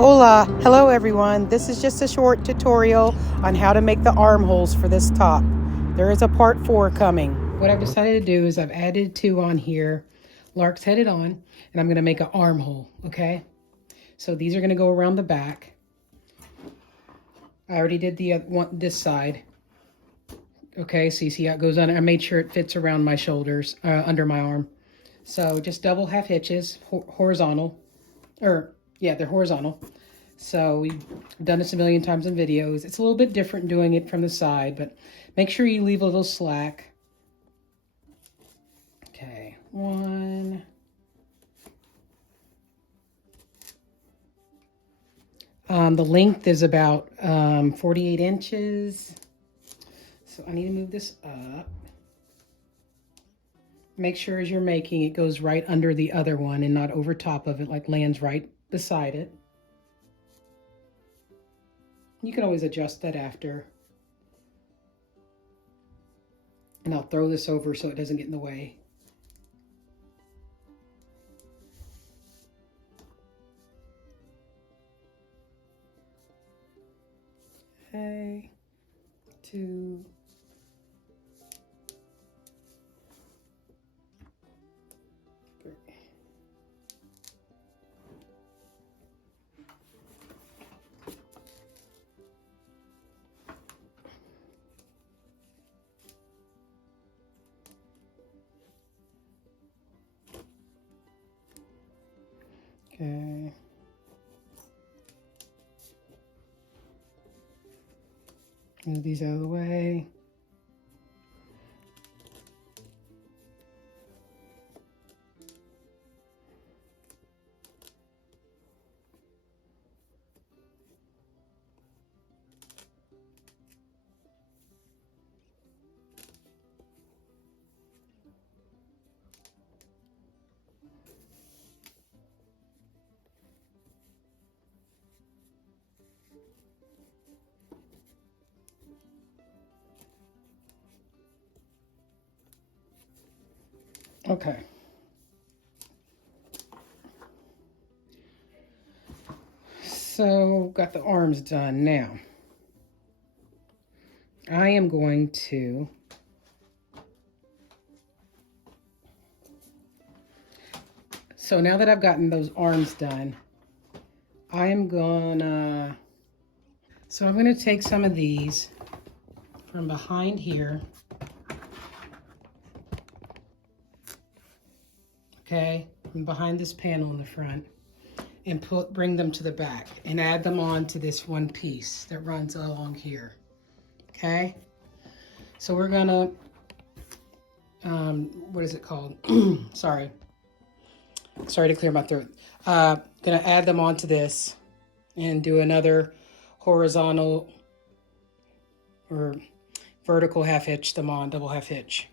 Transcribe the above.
Hola, hello everyone. This is just a short tutorial on how to make the armholes for this top. There is a part 4 coming. What I've decided to do is I've added 2 on here. Lark's headed on, and I'm going to make an armhole, okay? So these are going to go around the back. I already did the one this side. Okay, so you see how it goes on. I made sure it fits around my shoulders, under my arm. So just double half hitches, horizontal, yeah, they're horizontal. So we've done this a million times in videos. It's a little bit different doing it from the side, but make sure you leave a little slack. Okay, 1. The length is about 48 inches. So I need to move this up. Make sure as you're making it goes right under the other one and not over top of it, like lands right beside it. You can always adjust that after. And I'll throw this over so it doesn't get in the way. Okay, 2. Okay. Move these out of the way. Okay. So, got the arms done. Now, I am going to now that I've gotten those arms done, I'm gonna take some of these from behind here. Okay, from behind this panel in the front, and bring them to the back and add them on to this one piece that runs along here. Okay, so we're gonna, what is it called? Sorry to clear my throat. Gonna add them onto this and do another horizontal or vertical half hitch them on, double half hitch.